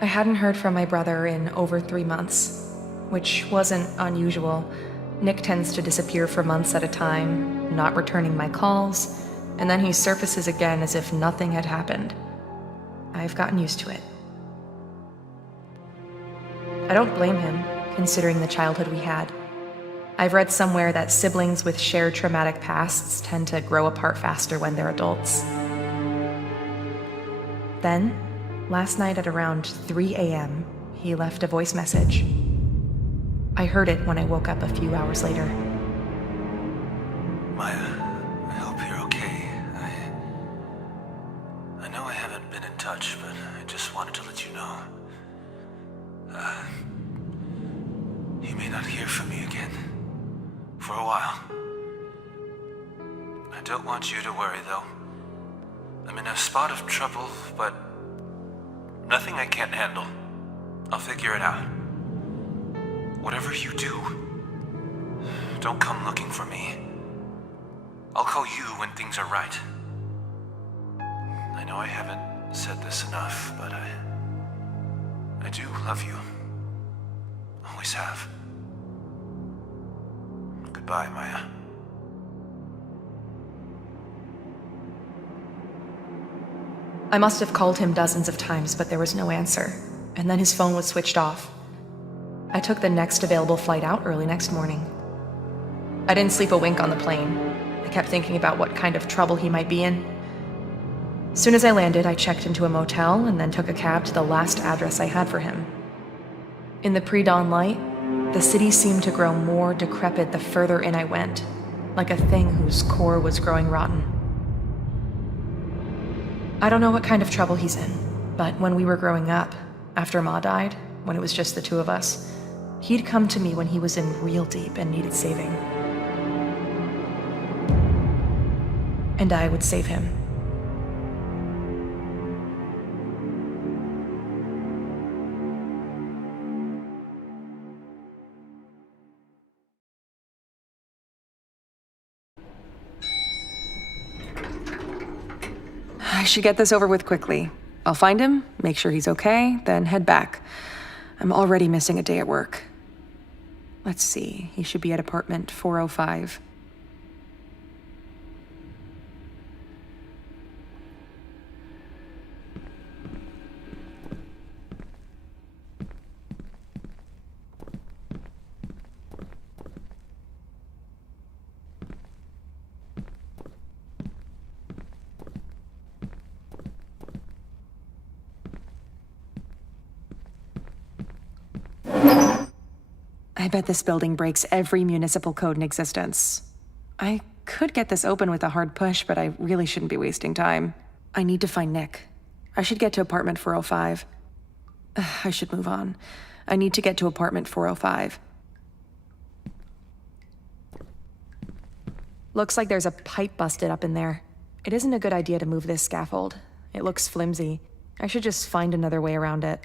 I hadn't heard from my brother in over 3 months, which wasn't unusual. Nick tends to disappear for months at a time, not returning my calls, and then he surfaces again as if nothing had happened. I've gotten used to it. I don't blame him, considering the childhood we had. I've read somewhere that siblings with shared traumatic pasts tend to grow apart faster when they're adults. Then, last night at around 3 a.m., he left a voice message. I heard it when I woke up a few hours later. Maya, I hope you're okay. I know I haven't been in touch, but I just wanted to let you know. You may not hear from me again. For a while. I don't want you to worry, though. I'm in a spot of trouble, but nothing I can't handle. I'll figure it out. Whatever you do, don't come looking for me. I'll call you when things are right. I know I haven't said this enough, but I do love you. Always have. Goodbye, Maya. I must have called him dozens of times, but there was no answer, and then his phone was switched off. I took the next available flight out early next morning. I didn't sleep a wink on the plane. I kept thinking about what kind of trouble he might be in. Soon as I landed, I checked into a motel and then took a cab to the last address I had for him. In the pre-dawn light, the city seemed to grow more decrepit the further in I went, like a thing whose core was growing rotten. I don't know what kind of trouble he's in, but when we were growing up, after Ma died, when it was just the two of us, he'd come to me when he was in real deep and needed saving. And I would save him. I should get this over with quickly. I'll find him, make sure he's okay, then head back. I'm already missing a day at work. Let's see, he should be at apartment 405. I bet this building breaks every municipal code in existence. I could get this open with a hard push, but I really shouldn't be wasting time. I need to find Nick. I should get to apartment 405. I should move on. I need to get to apartment 405. Looks like there's a pipe busted up in there. It isn't a good idea to move this scaffold. It looks flimsy. I should just find another way around it.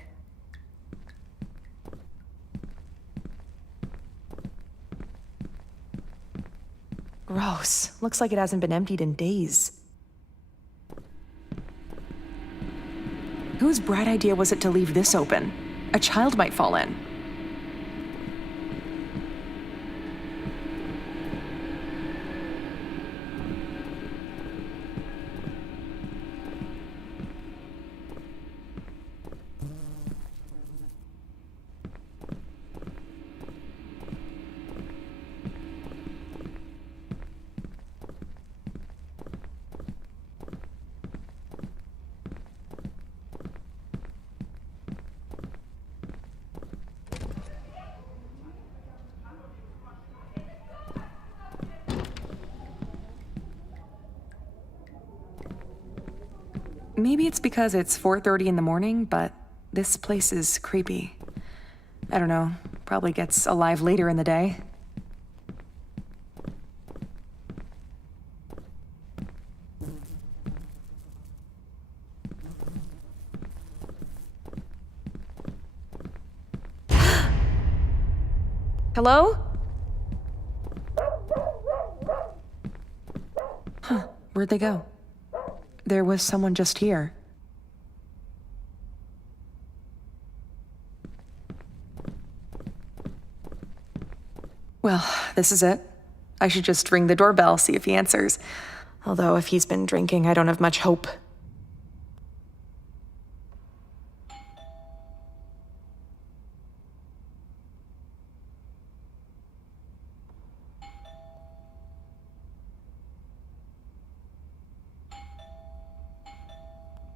Gross. Looks like it hasn't been emptied in days. Whose bright idea was it to leave this open? A child might fall in. Maybe it's because it's 4:30 in the morning, but this place is creepy. I don't know, probably gets alive later in the day. Hello? Huh, where'd they go? There was someone just here. Well, this is it. I should just ring the doorbell, see if he answers. Although if he's been drinking, I don't have much hope.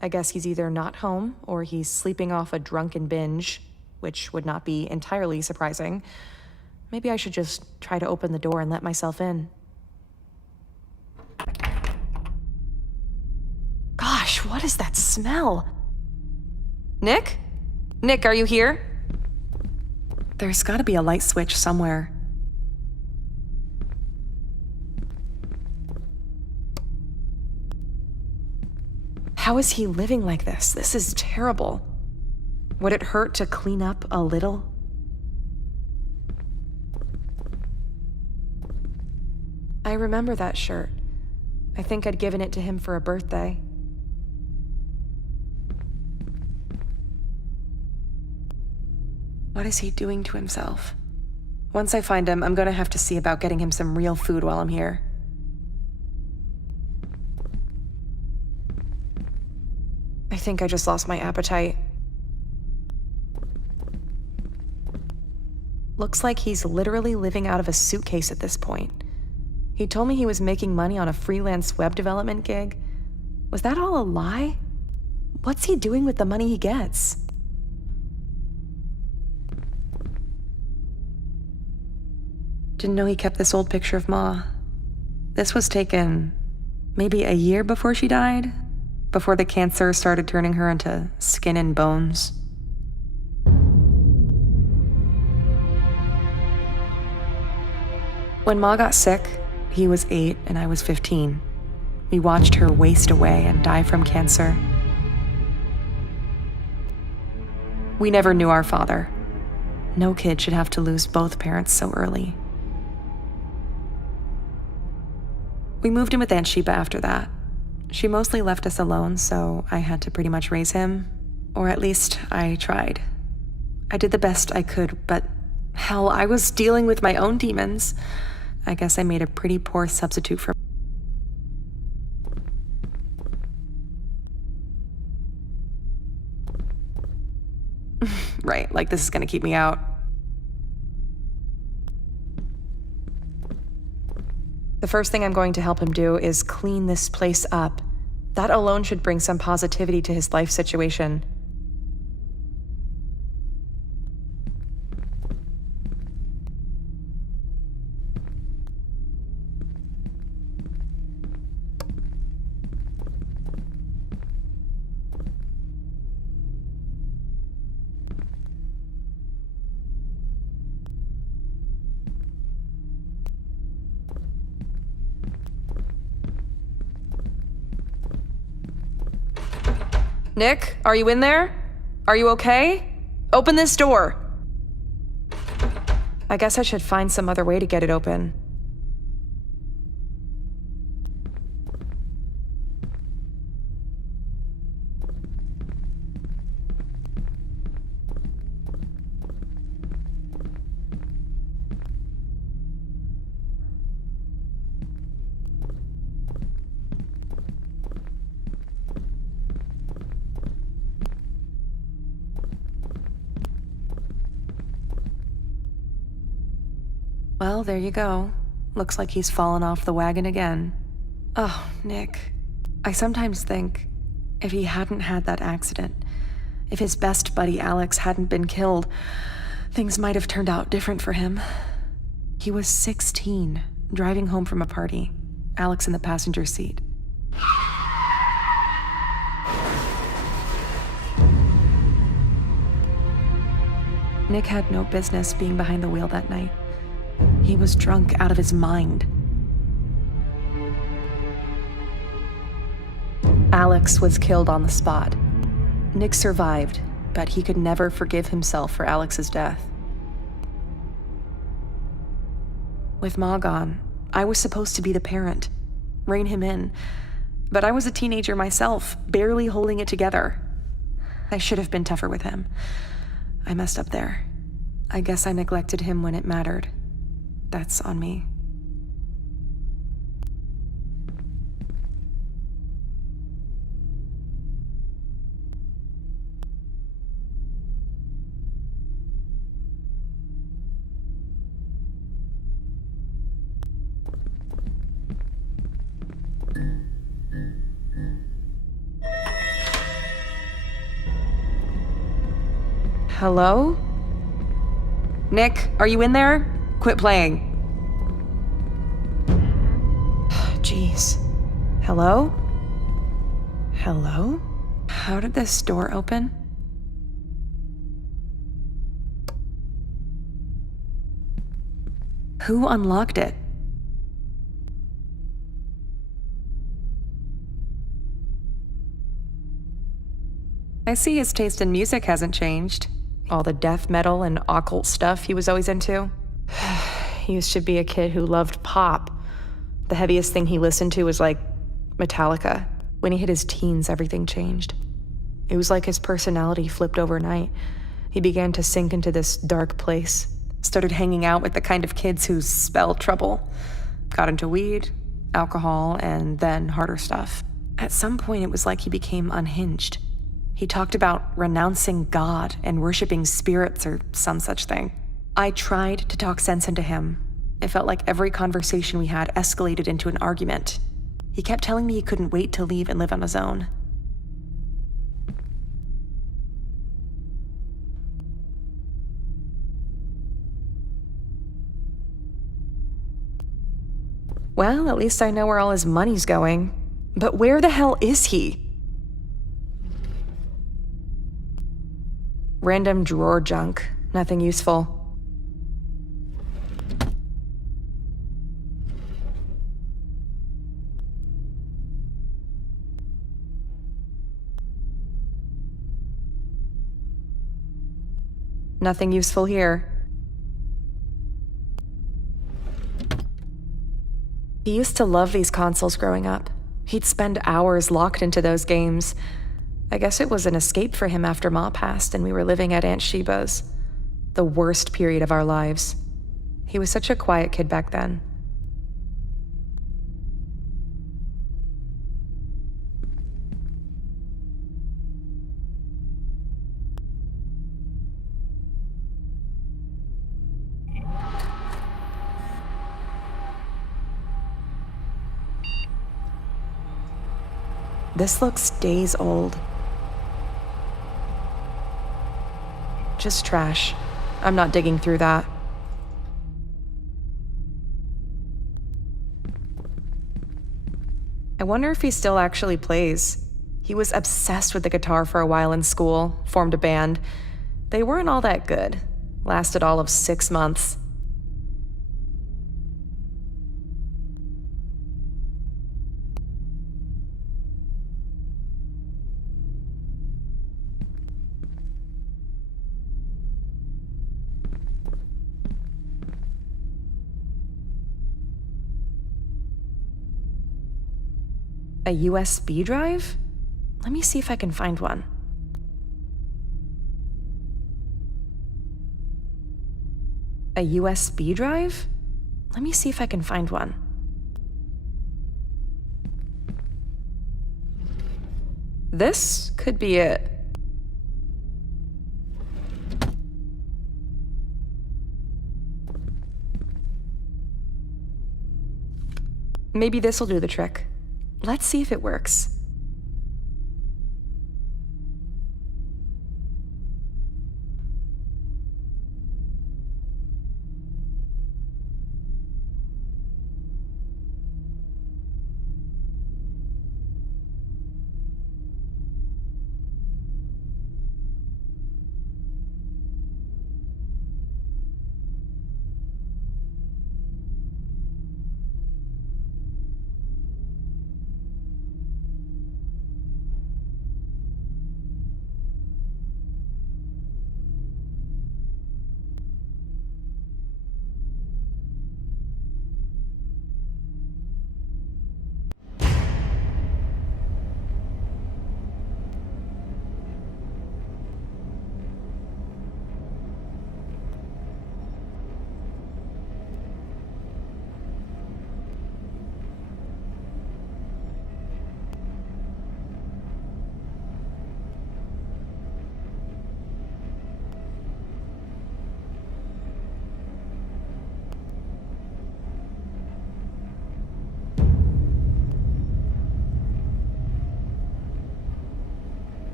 I guess he's either not home or he's sleeping off a drunken binge, which would not be entirely surprising. Maybe I should just try to open the door and let myself in. Gosh, what is that smell? Nick? Nick, are you here? There's gotta be a light switch somewhere. How is he living like this? This is terrible. Would it hurt to clean up a little? I remember that shirt. I think I'd given it to him for a birthday. What is he doing to himself? Once I find him, I'm gonna have to see about getting him some real food while I'm here. I think I just lost my appetite. Looks like he's literally living out of a suitcase at this point. He told me he was making money on a freelance web development gig. Was that all a lie? What's he doing with the money he gets? Didn't know he kept this old picture of Ma. This was taken maybe a year before she died, before the cancer started turning her into skin and bones. When Ma got sick, he was 8 and I was 15. We watched her waste away and die from cancer. We never knew our father. No kid should have to lose both parents so early. We moved in with Aunt Sheba after that. She mostly left us alone, so I had to pretty much raise him. Or at least I tried. I did the best I could, but hell, I was dealing with my own demons. I guess I made a pretty poor substitute for... Right, like this is gonna keep me out. The first thing I'm going to help him do is clean this place up. That alone should bring some positivity to his life situation. Nick, are you in there? Are you okay? Open this door. I guess I should find some other way to get it open. Well, there you go. Looks like he's fallen off the wagon again. Oh, Nick. I sometimes think, if he hadn't had that accident, if his best buddy Alex hadn't been killed, things might have turned out different for him. He was 16, driving home from a party. Alex in the passenger seat. Nick had no business being behind the wheel that night. He was drunk out of his mind. Alex was killed on the spot. Nick survived, but he could never forgive himself for Alex's death. With Ma gone, I was supposed to be the parent, rein him in, but I was a teenager myself, barely holding it together. I should have been tougher with him. I messed up there. I guess I neglected him when it mattered. That's on me. Hello? Nick, are you in there? Quit playing. Jeez. Hello? Hello? How did this door open? Who unlocked it? I see his taste in music hasn't changed. All the death metal and occult stuff he was always into. He used to be a kid who loved pop. The heaviest thing he listened to was like Metallica. When he hit his teens, everything changed. It was like his personality flipped overnight. He began to sink into this dark place, started hanging out with the kind of kids who spell trouble, got into weed, alcohol, and then harder stuff. At some point, it was like he became unhinged. He talked about renouncing God and worshiping spirits or some such thing. I tried to talk sense into him. It felt like every conversation we had escalated into an argument. He kept telling me he couldn't wait to leave and live on his own. Well, at least I know where all his money's going. But where the hell is he? Random drawer junk. Nothing useful. Nothing useful here. He used to love these consoles growing up. He'd spend hours locked into those games. I guess it was an escape for him after Ma passed and we were living at Aunt Sheba's. The worst period of our lives. He was such a quiet kid back then. This looks days old. Just trash. I'm not digging through that. I wonder if he still actually plays. He was obsessed with the guitar for a while in school, formed a band. They weren't all that good. Lasted all of 6 months. A USB drive? Let me see if I can find one. A USB drive? Let me see if I can find one. This could be it. Maybe this'll do the trick. Let's see if it works.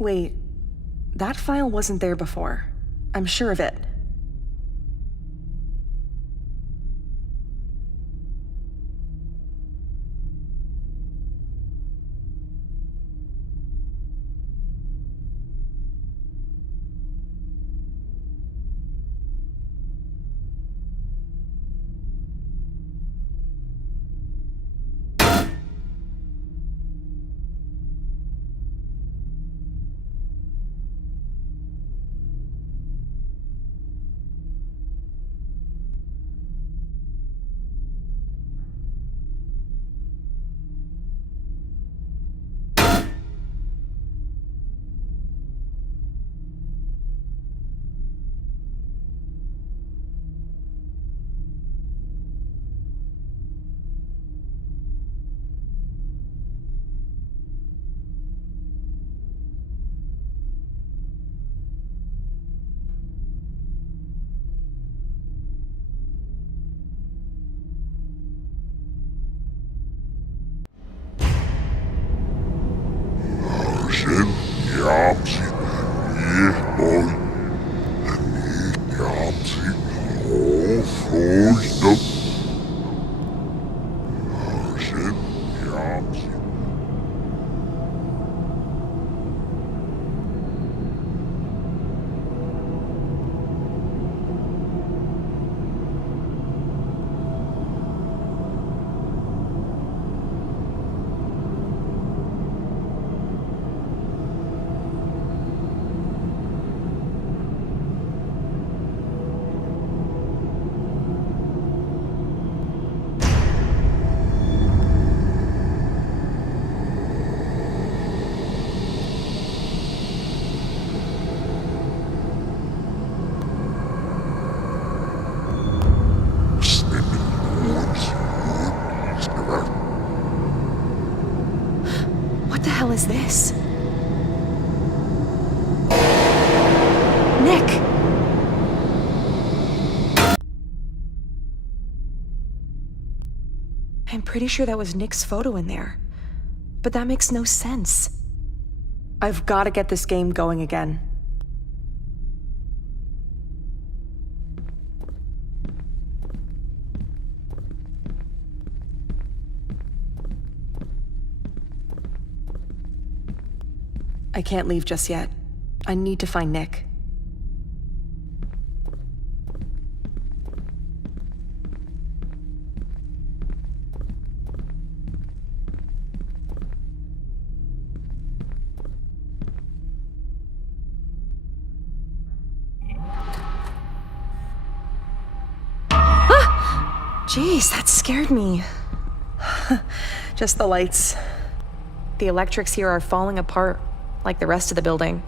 Wait, that file wasn't there before. I'm sure of it. Sen jaamsi miehboy. Niin jaamsi hoofroista. Sen jaamsi. What the hell is this? Nick! I'm pretty sure that was Nick's photo in there. But that makes no sense. I've got to get this game going again. I can't leave just yet. I need to find Nick. Jeez, that scared me. Just the lights. The electrics here are falling apart, like the rest of the building.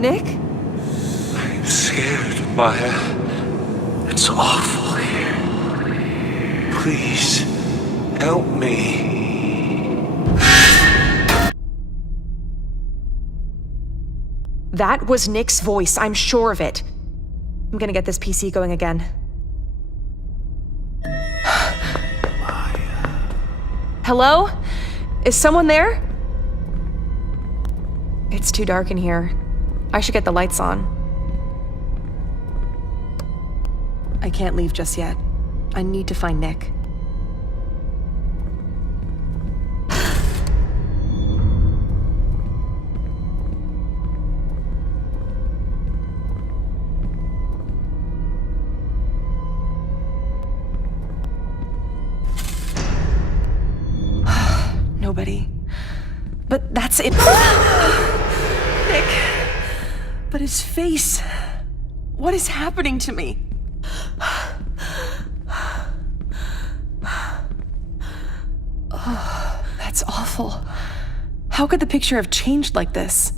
Nick? I'm scared, Maya. It's awful here. Please, help me. That was Nick's voice, I'm sure of it. I'm gonna get this PC going again. Hello? Is someone there? It's too dark in here. I should get the lights on. I can't leave just yet. I need to find Nick. Nobody. But that's it. Nick. But his face. What is happening to me? Oh, that's awful. How could the picture have changed like this?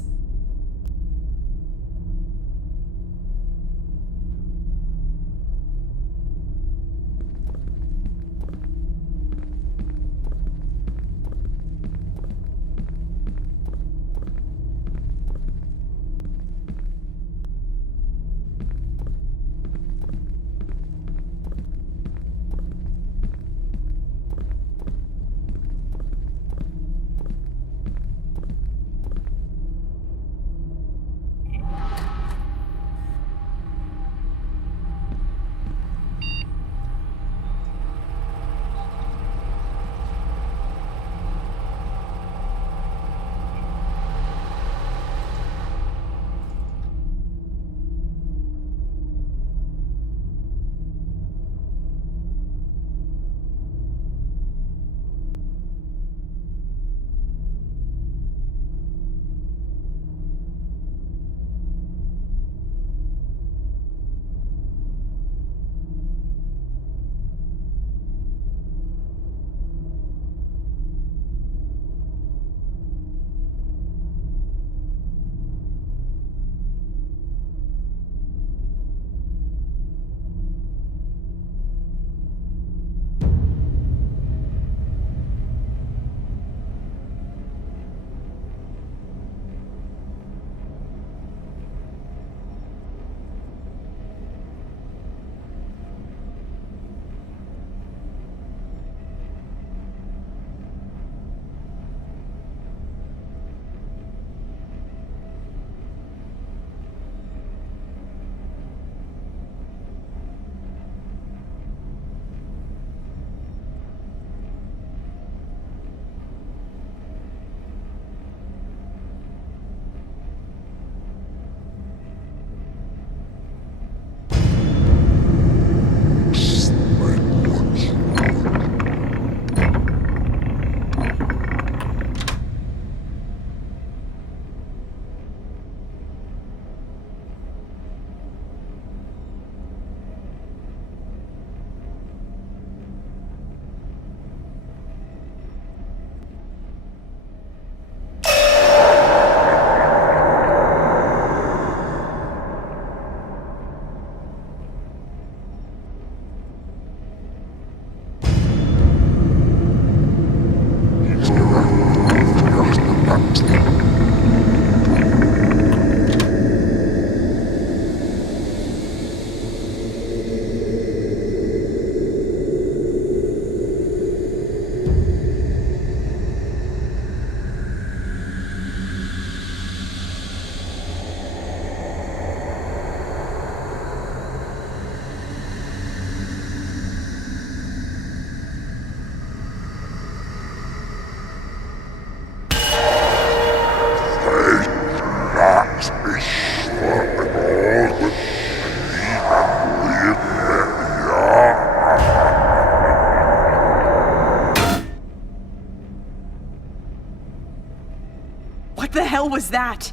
What the hell was that?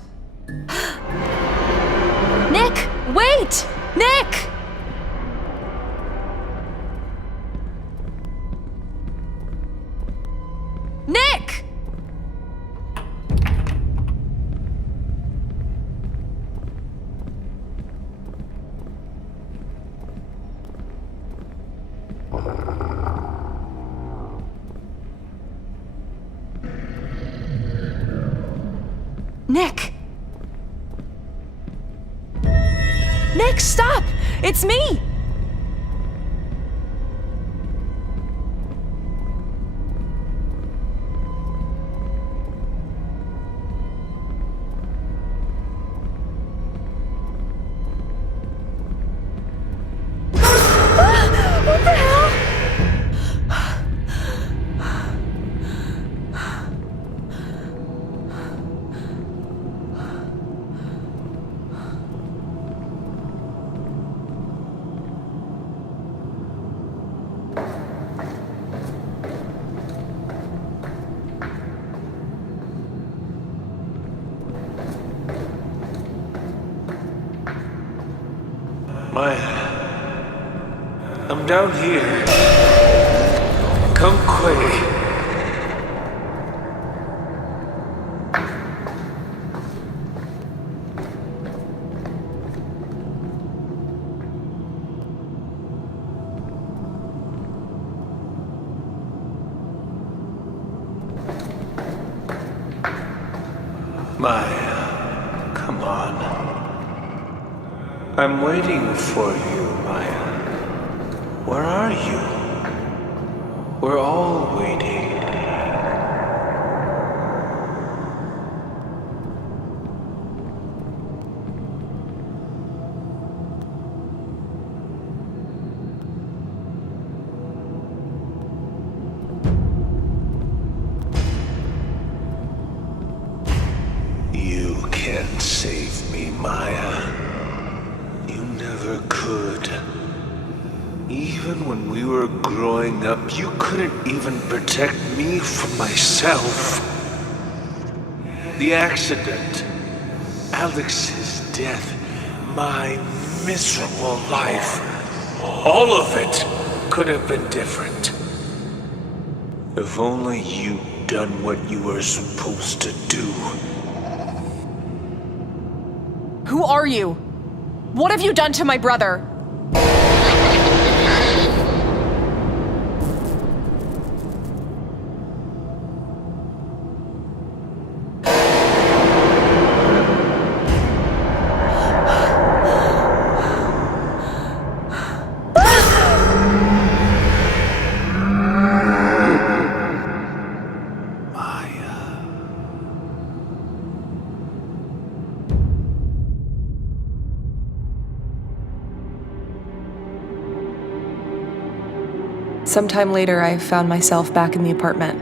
Nick, wait! Nick! Nick! It's me! What the hell? Maya, I'm down here. Come quick. Maya, come on. I'm waiting for you, Maya. Where are you? We're all waiting. You can't save me, Maya. You never could. Even when we were growing up, you couldn't even protect me from myself. The accident, Alex's death, my miserable life, all of it could have been different. If only you'd done what you were supposed to do. Who are you? What have you done to my brother? Sometime later, I found myself back in the apartment.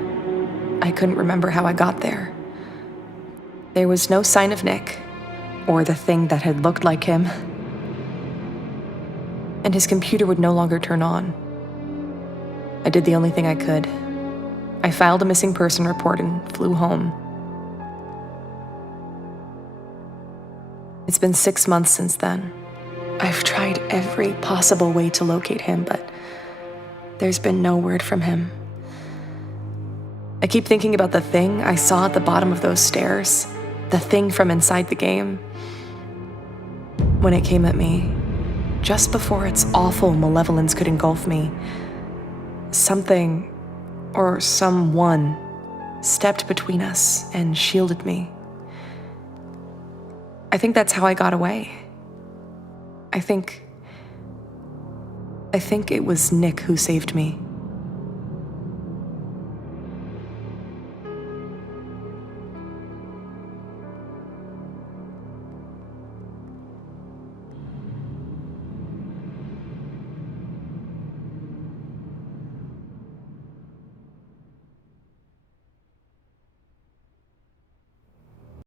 I couldn't remember how I got there. There was no sign of Nick, or the thing that had looked like him. And his computer would no longer turn on. I did the only thing I could. I filed a missing person report and flew home. It's been 6 months since then. I've tried every possible way to locate him, but there's been no word from him. I keep thinking about the thing I saw at the bottom of those stairs, the thing from inside the game. When it came at me, just before its awful malevolence could engulf me, something or someone stepped between us and shielded me. I think that's how I got away. I think it was Nick who saved me.